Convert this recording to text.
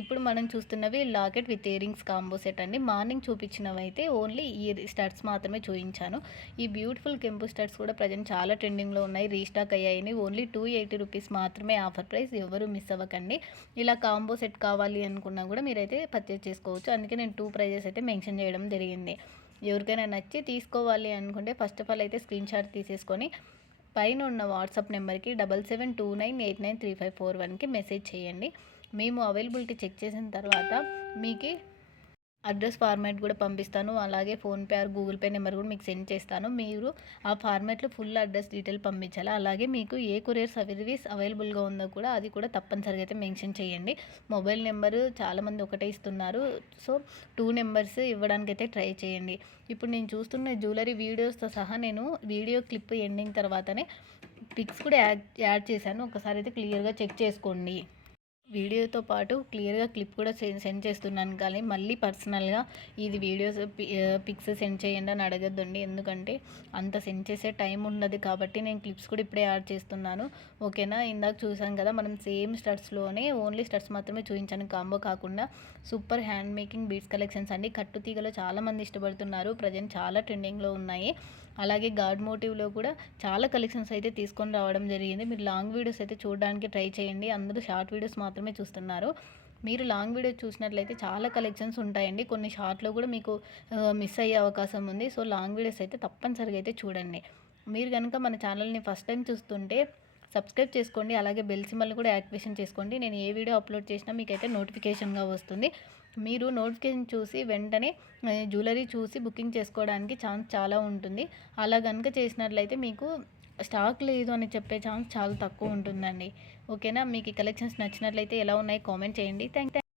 ఇప్పుడు మనం చూస్తున్నవి locket with earrings combo set అండి. మార్నింగ్ చూపించినవైతే ఓన్లీ ఇయర్ స్టడ్స్ మాత్రమే చూయించాను. ఈ బ్యూటిఫుల్ కెంపు స్టడ్స్ కూడా ప్రజెంట్ చాలా ట్రెండింగ్లో ఉన్నాయి, రీస్టాక్ అయ్యాయి. ఓన్లీ 280 రూపీస్ మాత్రమే ఆఫర్ ప్రైస్, ఎవరు మిస్ అవ్వకండి. ఇలా కాంబో సెట్ కావాలి అనుకున్నా కూడా మీరైతే పర్చేస్ చేసుకోవచ్చు. అందుకే నేను 2 ప్రైజెస్ అయితే మెన్షన్ చేయడం జరిగింది. ఎవరికైనా నచ్చి తీసుకోవాలి అనుకుంటే ఫస్ట్ ఆఫ్ ఆల్ అయితే స్క్రీన్ షాట్ తీసేసుకొని పైన ఉన్న వాట్సాప్ నెంబర్కి 7729893541కి మెసేజ్ చేయండి. మేము అవైలబిలిటీ చెక్ చేసిన తర్వాత మీకు అడ్రస్ ఫార్మాట్ కూడా పంపిస్తాను. అలాగే PhonePe are Google pay number కూడా మీకు సెండ్ చేస్తాను. మీరు ఆ ఫార్మాట్లో ఫుల్ అడ్రస్ డీటెయిల్ పంపించాలి. అలాగే మీకు ఏ కొరియర్ సర్వీస్ అవైలబుల్గా ఉందో కూడా అది కూడా తప్పనిసరిగా అయితే మెన్షన్ చేయండి. మొబైల్ నెంబరు చాలామంది ఒకటే ఇస్తున్నారు, సో 2 నెంబర్స్ ఇవ్వడానికి అయితే ట్రై చేయండి. ఇప్పుడు నేను చూస్తున్న జ్యువెలరీ వీడియోస్తో సహా నేను వీడియో క్లిప్ ఎండింగ్ తర్వాతనే పిక్స్ కూడా యాడ్ చేశాను. ఒకసారి అయితే క్లియర్గా చెక్ చేసుకోండి. వీడియోతో పాటు క్లియర్గా క్లిప్ కూడా సెండ్ చేస్తున్నాను, కానీ మళ్ళీ పర్సనల్గా ఇది వీడియోస్ పిక్స్ సెండ్ చేయండి అని అడగద్దండి. ఎందుకంటే అంత సెండ్ చేసే టైం ఉండదు కాబట్టి నేను క్లిప్స్ కూడా ఇప్పుడే యాడ్ చేస్తున్నాను. ఓకేనా? ఇందాక చూసాం కదా మనం సేమ్ స్టడ్స్లోనే ఓన్లీ స్టడ్స్ మాత్రమే చూపించాను, కాంబో కాకుండా. Super hand making beads collections అండి. కట్టు తీగలో చాలామంది ఇష్టపడుతున్నారు, ప్రజెంట్ చాలా ట్రెండింగ్లో ఉన్నాయి. అలాగే గాడ్ మోటివ్లో కూడా చాలా కలెక్షన్స్ అయితే తీసుకొని రావడం జరిగింది. మీరు లాంగ్ వీడియోస్ అయితే చూడడానికి ట్రై చేయండి, అందరూ షార్ట్ వీడియోస్ మాత్రమే చూస్తున్నారు. మీరు లాంగ్ వీడియో చూసినట్లయితే చాలా కలెక్షన్స్ ఉంటాయండి, కొన్ని షార్ట్లో కూడా మీకు మిస్ అయ్యే అవకాశం ఉంది. సో లాంగ్ వీడియోస్ అయితే తప్పనిసరిగా అయితే చూడండి. మీరు కనుక మన ఛానల్ని ఫస్ట్ టైం చూస్తుంటే సబ్స్క్రైబ్ చేసుకోండి, అలాగే బెల్ సింబల్ని కూడా యాక్టివేషన్ చేసుకోండి. నేను ఏ వీడియో అప్లోడ్ చేసినా మీకైతే నోటిఫికేషన్గా వస్తుంది. మీరు నోటిఫికేషన్ చూసి వెంటనే జ్యువెలరీ చూసి బుకింగ్ చేసుకోవడానికి ఛాన్స్ చాలా ఉంటుంది. అలా కనుక చేసినట్లయితే మీకు స్టాక్ లేదు అని చెప్పే ఛాన్స్ చాలా తక్కువ ఉంటుందండి. ఓకేనా? మీకు ఈ కలెక్షన్స్ నచ్చినట్లయితే ఎలా ఉన్నాయి కామెంట్ చేయండి. థ్యాంక్